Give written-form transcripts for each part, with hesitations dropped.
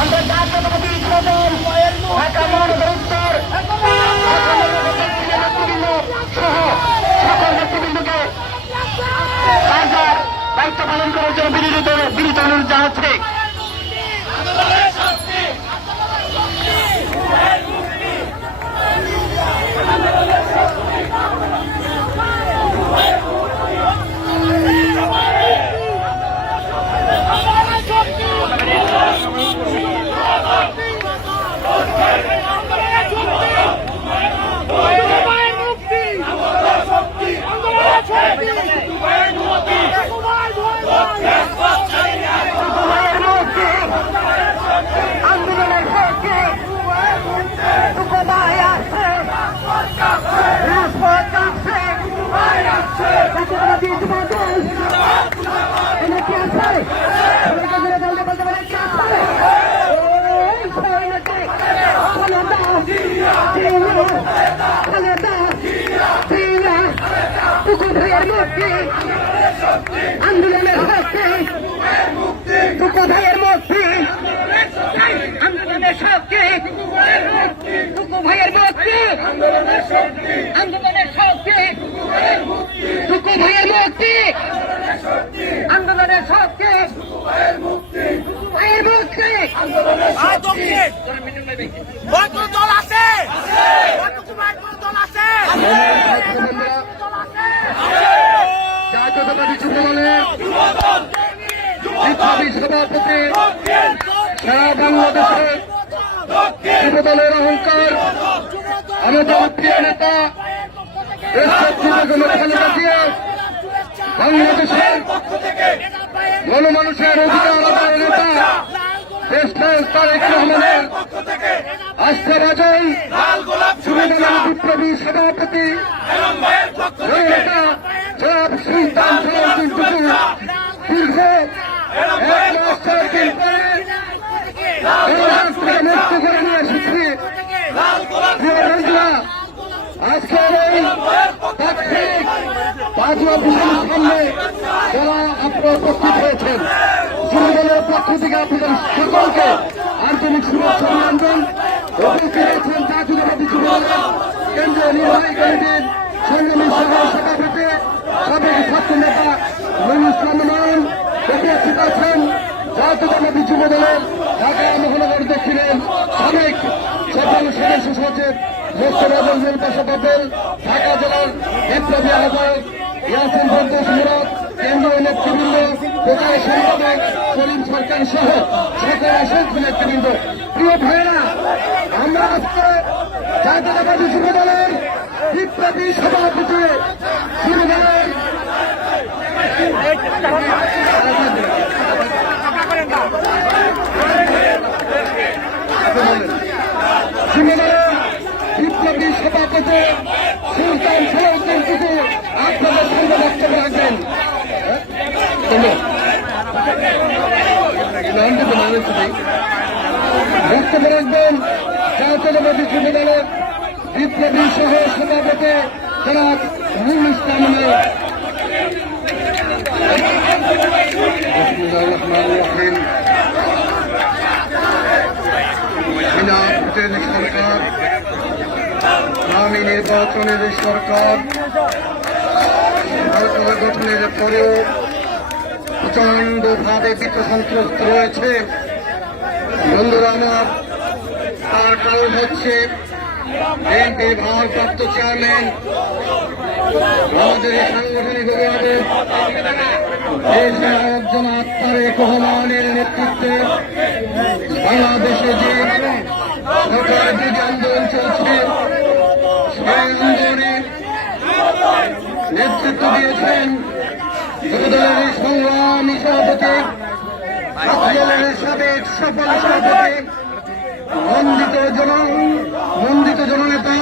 আমরা জাতীয়তাবাদী যুবদল ঢাকা মহানগর উত্তর নেতৃবৃন্দ সহ সকল নেতৃবৃন্দকে দায়িত্ব পালন করার জন্য বিনীত অনুরোধ জানাচ্ছে। আন্দোলনের শক্তি টুকু ভাইয়ের মুক্তি, আন্দোলনের শক্তি টুকু ভাইয়ের মুক্তি, আন্দোলনের শক্তি টুকু ভাইয়ের মুক্তি, আন্দোলনের শক্তি ভাইয়ের মুক্তি। দল আছে, দল আছে। জাতীয়তাবাদী যুবদলের বিপ্লবী সভাপতি, সারা বাংলাদেশের যুবদলের অহংকার, আমাদের প্রিয় নেতা খালেদা জিয়া, বাংলাদেশের গণমানুষের অধিকার আদায়ের নেতা দেশনায়ক তারেক রহমানের আস্থাভাজন যুবদলের বিপ্লবী সভাপতি নেতা জনাব সুলতান সালাউদ্দিন টুকু দীর্ঘ 1 মাস 4 দিন পরে মুক্ত করে নিয়ে এসেছি। আজকের এই পাঁচ অফিসের সামনে যারা আপনারা উপস্থিত হয়েছেন, যুবদলের পক্ষ থেকে আপনাদের সকলকে আন্তরিক শুভেচ্ছা অভিনন্দন। উপস্থিত হয়েছেন জাতীয়তাবাদী যুবদলের কেন্দ্রীয় নির্বাহী কমিটির সংগ্রামী সভাপতি সাবেক ছাত্র নেতা মনির ইসলাম নয়ন, উপস্থিত আছেন জাতীয়তাবাদী যুবদলের ঢাকা মহানগর দক্ষিণের সাবেক সকল সদস্য সচিব মোস্তফা মঞ্জুর পাশা পাবেল, ঢাকা জেলার বিপ্লবী আহ্বায়ক ইয়াসিন ফেরদৌস মুরাদ, কেন্দ্রীয় নেতৃবৃন্দ, প্রচার সম্পাদক করিম সরকার সহ সকল অসংখ্য নেতৃবৃন্দ। প্রিয় ভাইয়েরা, আমরা আজকে জাতীয়তাবাদী যুবদলের বিপ্লবী সভাপতি যুবদলের বিপ্লবী সভাপতি সুলতান সালাউদ্দিন টুকু আপনাদের সঙ্গে বক্তব্য রাখবেন। বক্তব্য রাখবেন জাতীয়তাবাদী যুবদলের বিপ্লবী সহ সভাপতি জনাব মনির ইসলাম নয়ন। সরকার, আগামী নির্বাচনের সরকার গঠনের পরেও প্রচন্ডভাবে বিত্তসন্ত্রস্ত রয়েছে। বন্ধুরা আমার, তার কারণ হচ্ছে বিএনপির ভারপ্রাপ্ত চেয়ারম্যান আমাদের সাংগঠনিক অভিভাবক একজন তারেক রহমানের নেতৃত্বে বাংলাদেশে যে সরকার বিরোধী আন্দোলন চলছে, সেই আন্দোলনে নেতৃত্ব দিয়েছেন যুবদলের সংগ্রামী সভাপতি, দলের সাবেক সফল সভাপতি, মন্দিত জননেতা,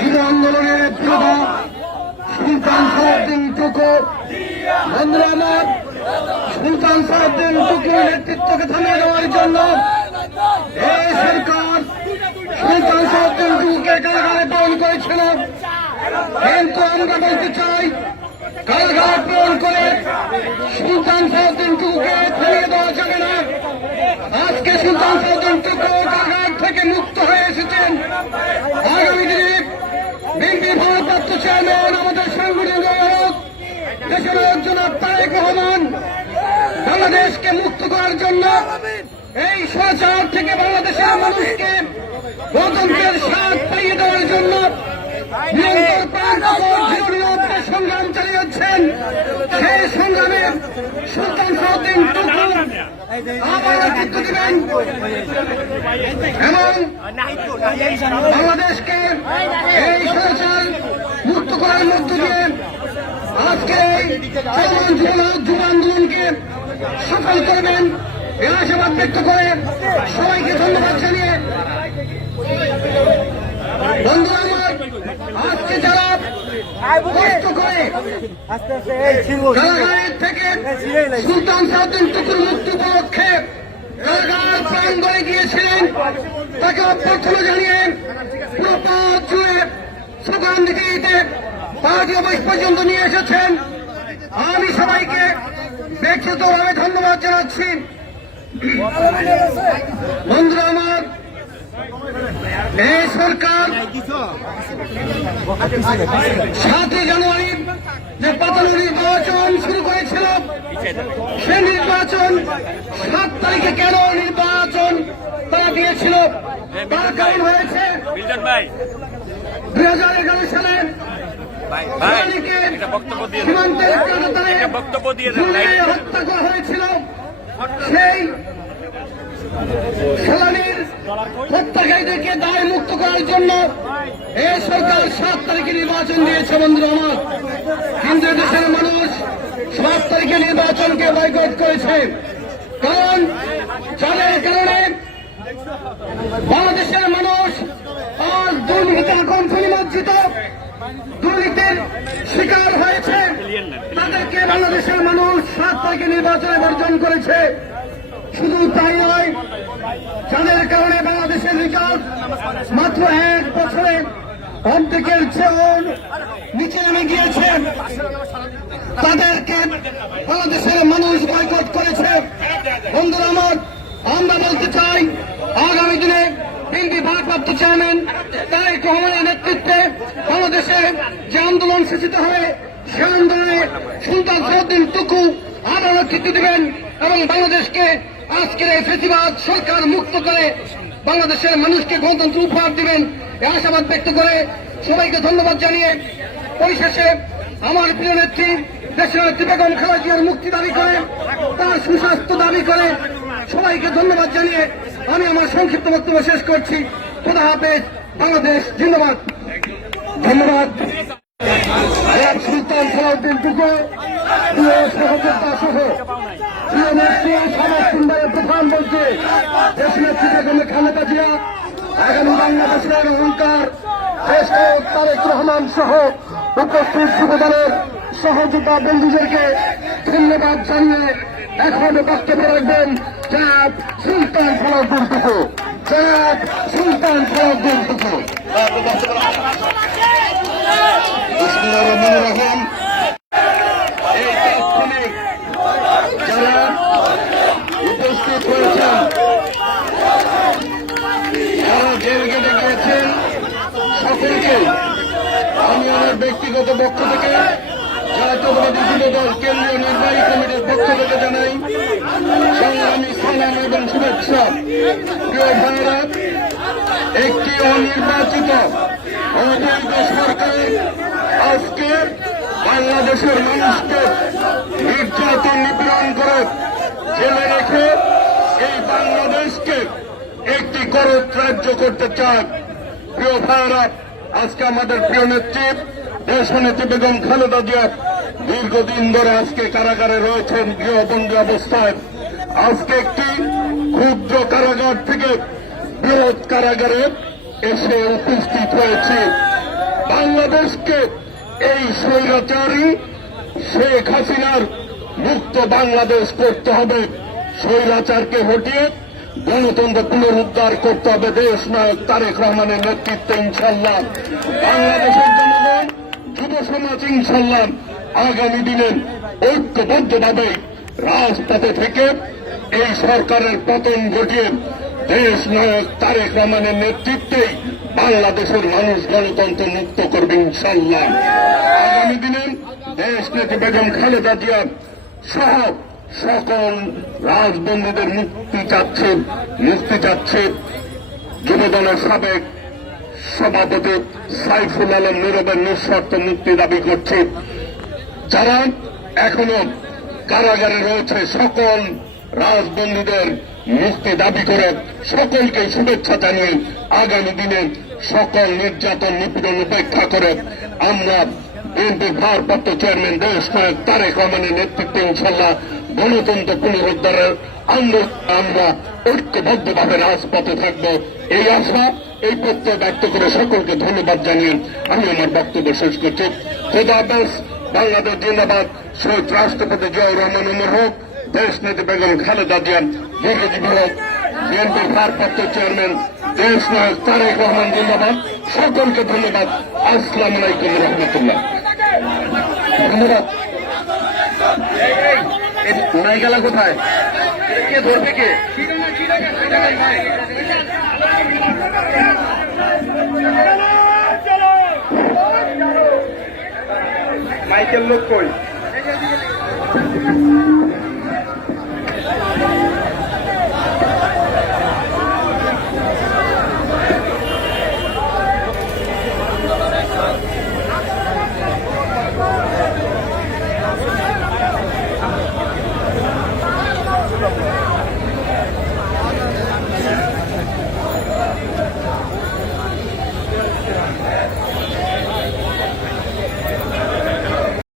যুব আন্দোলনের যোদ্ধা সুলতান সালাউদ্দিন টুকু। বন্ধুরা আমার, সুলতান সালাউদ্দিন টুকুর নেতৃত্বকে থামিয়ে দেওয়ার জন্য এই সরকার সুলতান সালাউদ্দিন টুকুকে কারাগারে প্রেরণ করেছিল, কিন্তু আমরা বলতে চাই কারাগারে প্রেরণ করে সুলতান সালাউদ্দিন টুকুকে থামিয়ে দেওয়া যাবে না। আজকে সুলতান সাউদ্দিন টুকু কারাগার থেকে মুক্ত হয়ে এসেছেন। আগামী দিনে বিএনপি ভারপ্রাপ্ত চেয়ারম্যান আমাদের সাংগঠনিক নায়ক দেশের একজন তারেক রহমান বাংলাদেশকে মুক্ত করার জন্য এই স্বৈরাচার থেকে বাংলাদেশের মানুষকে গণতন্ত্রের স্বাদ পাইয়ে দেওয়ার জন্য নিরন্তর প্রাণপণে সংগ্রাম চালিয়ে যাচ্ছেন। সেই সংগ্রামে সুলতান সাউদ্দিন টুকু আবার নেতৃত্ব দিবেন এবং বাংলাদেশকে এই স্বৈরাচার মুক্ত করার মধ্য দিয়ে আজকে এই চলমান যুব আন্দোলনকে সফল করবেন এই আশাবাদ ব্যক্ত করে সবাইকে ধন্যবাদ জানিয়ে বন্ধুরা আমার, আজকে যারা কষ্ট করে কারাগারের থেকে সুলতান সাউদ্দিন টুকুর মুক্তি উপলক্ষে কারাগার প্রাঙ্গণে গিয়েছিলেন, তাকে অভ্যর্থনা জানিয়ে পুরো পথ জুড়ে স্লোগান দিতে দিতে পার্টি অফিস পর্যন্ত নিয়ে এসেছেন। আমি সবাইকে ব্যক্তিগতভাবে ধন্যবাদ জানাচ্ছি। বন্ধুরা আমার, এই সরকার 7 জানুয়ারি যে পাতানো নির্বাচন শুরু করেছিল, সে নির্বাচন 7 তারিখে কেন নির্বাচন তারা দিয়েছিল, তার কারণ হয়েছে 2011 সালে সীমান্তের হত্যা করা হয়েছিল। সেই সেলানির হত্যাকারীদেরকে দায় মুক্ত করার জন্য এই সরকার 7 তারিখে নির্বাচন দিয়েছে। বন্ধুরা আমার, কিন্তু দেশের মানুষ 7 তারিখে নির্বাচনকে বয়কট করেছে, কারণ যাদের কারণে বাংলাদেশের মানুষ আর দুর্নীতির কণ্ঠ নিমজ্জিত, দুর্নীতির শিকার হয়েছে, তাদেরকে বাংলাদেশের মানুষ 7 তারিখে নির্বাচনে বর্জন করেছে। শুধু তাই নয়, যাদের কারণে বাংলাদেশের বিকাশ মাত্র 1 বছরে অর্ধেকের চেয়েও নিচে নেমে গিয়েছে, তাদেরকে বাংলাদেশের মানুষ বয়কট করেছে। বন্ধুরা আমার, আমরা বলতে চাই, আগামী দিনে বিএনপি ভারপ্রাপ্ত চেয়ারম্যান তারেক রহমানের নেতৃত্বে বাংলাদেশে যে আন্দোলন সূচিত হবে, সে আন্দোলনে সুলতান সাউদ্দিন টুকু আবার নেতৃত্ব দেবেন এবং বাংলাদেশকে আজকের এই ফেসিবাদ সরকার মুক্ত করে বাংলাদেশের মানুষকে গণতন্ত্র উপহার দিবেন এই আশাবাদ ব্যক্ত করে সবাইকে ধন্যবাদ জানিয়ে পরিশেষে আমার প্রিয় নেত্রী দেশের নেত্রী বেগম খালেদা জিয়ার মুক্তি দাবি করে, তার সুস্বাস্থ্য দাবি করে সবাইকে ধন্যবাদ জানিয়ে আমি আমার সংক্ষিপ্ত বক্তব্য শেষ করছি। খোদা হাফেজ, বাংলাদেশ জিন্দাবাদ। ধন্যবাদ। সুলতান সালাউদ্দিন টুকু প্রিয় সহযোদ্ধা সহ প্রিয় নেত্রী সমাজ সুন্দরের প্রধানমন্ত্রী দেশনেত্রী বেগম খালেদা জিয়া, আগামী বাংলাদেশের অহংকার শ্রেষ্ঠ তারেক রহমান সহ উপস্থিত যুবদলের সহযোদ্ধা বন্ধুদেরকে ধন্যবাদ জানিয়ে এখন বক্তব্য রাখবেন জনাব সুলতান সালাউদ্দিন টুকু। জনাব সুলতান সালাউদ্দিন টুকু। রহমান এই তাৎক্ষণিক যারা উপস্থিত হয়েছেন, যারা জেল গেটে গিয়েছেন, সকলকে আমি আমার ব্যক্তিগত পক্ষ থেকে জাতীয়তাবাদী যুবদল কেন্দ্রীয় নির্বাহী কমিটির পক্ষ থেকে জানাই সংগ্রামী সালাম এবং শুভেচ্ছা। প্রিয় ভাইরা, একটি অনির্বাচিত অবৈধ সরকার আজকে বাংলাদেশের মানুষকে নির্যাতন নিপীড়ন করে জেলে রেখে এই বাংলাদেশকে একটি করত রাজ্য করতে চায়। প্রিয় ভাইরা, আজকে আমাদের প্রিয় নেত্রী দেশনেত্রী বেগম খালেদা জিয়া দীর্ঘদিন ধরে আজকে কারাগারে রয়েছেন গৃহবন্দী অবস্থায়। আজকে একটি ক্ষুদ্র কারাগার থেকে বৃহৎ কারাগারে এসে উপস্থিত হয়েছে। বাংলাদেশকে এই স্বৈরাচারী শেখ হাসিনার মুক্ত বাংলাদেশ করতে হবে। স্বৈরাচারকে হটিয়ে গণতন্ত্র পুনরুদ্ধার করতে হবে দেশ নায়ক তারেক রহমানের নেতৃত্বে। ইনশাল্লাহ বাংলাদেশের জনগণ, যুব সমাজ ইনশাল্লাহ আগামী দিনে ঐক্যবদ্ধভাবে রাজপথে থেকে এই সরকারের পতন ঘটিয়ে দেশ নায়ক তারেক রহমানের নেতৃত্বেই বাংলাদেশের মানুষ গণতন্ত্র মুক্ত করবে ইনশাল্লাহ। আগামী দিনে দেশ নেত্রী বেগম খালেদা জিয়া সহ সকল রাজবন্দীদের মুক্তি চাচ্ছে যুবদলের সাবেক সভাপতি সাইফুল আলম নীরবের নিঃশর্ত মুক্তি দাবি করছে। যারা এখনো কারাগারে রয়েছে সকল রাজবন্দীদের মুক্তি দাবি করে সকলকে শুভেচ্ছা জানিয়ে আগামী দিনে সকল নির্যাতন নিপীড়ন উপেক্ষা করে আমরা বিএনপির ভারপ্রাপ্ত চেয়ারম্যান দেশ নায়ক তারেক রহমানের নেতৃত্বে ইনশাল্লাহ গণতন্ত্র পুনরুদ্ধারের আন্দোলন আমরা ঐক্যবদ্ধভাবে রাজপথে থাকবো এই আশা এই প্রত্যয় ব্যক্ত করে সকলকে ধন্যবাদ জানিয়ে আমি আমার বক্তব্য শেষ করছি। খোদা হাফেজ। বাংলাদেশ জিন্দাবাদ। শহীদ রাষ্ট্রপতি জিয়াউর রহমান উমর হোক। দেশ নেত্রী বেগম খালেদা জিয়া দীর্ঘজীবী হোক। বিএনপির ভারপ্রাপ্ত চেয়ারম্যান দেশ নায়ক তারেক রহমান জিন্দাবাদ। সকলকে ধন্যবাদ। আসসালামু আলাইকুম রহমতুল্লাহ। ধন্যবাদ। নাই গেলা কোথায়? কে ধরবে কে? মাইকেল লোক কই?